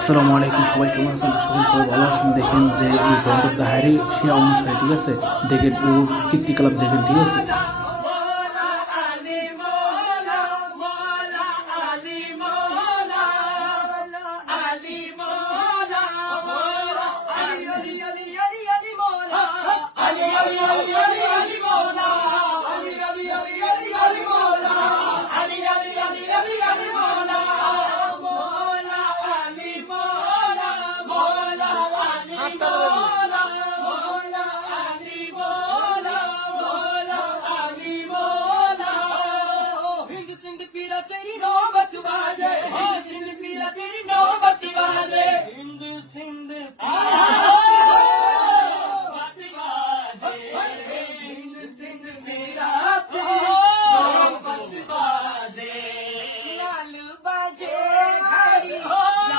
আসসালামু আলাইকুম, সবাই কেমন আছেন? আশা করি সবাই ভালো আছেন। দেখেন যে এই বন্ধুর গাহারি সে অনুসারে, ঠিক আছে? দেখেন ওর কীর্তিকলাপ দেখেন, ঠিক আছে?